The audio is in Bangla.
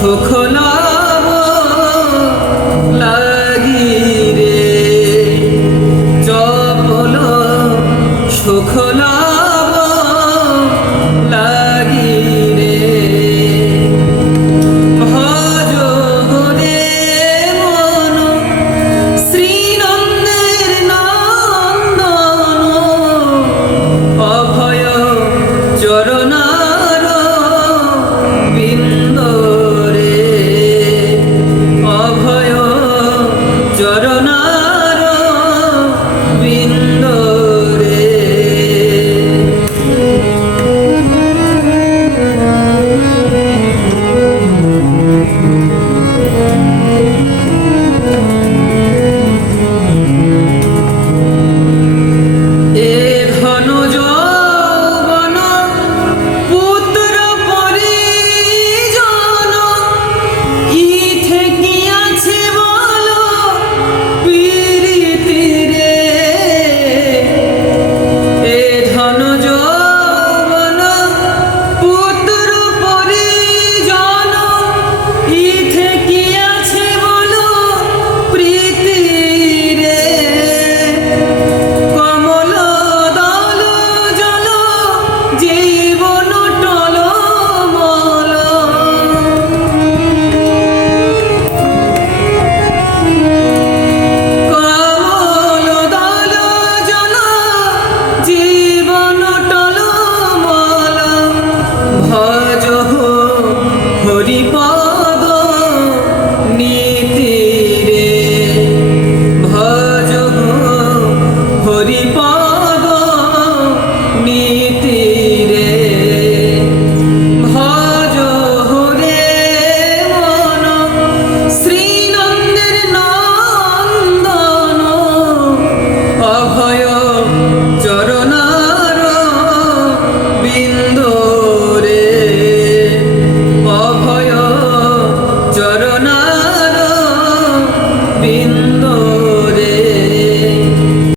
খোলা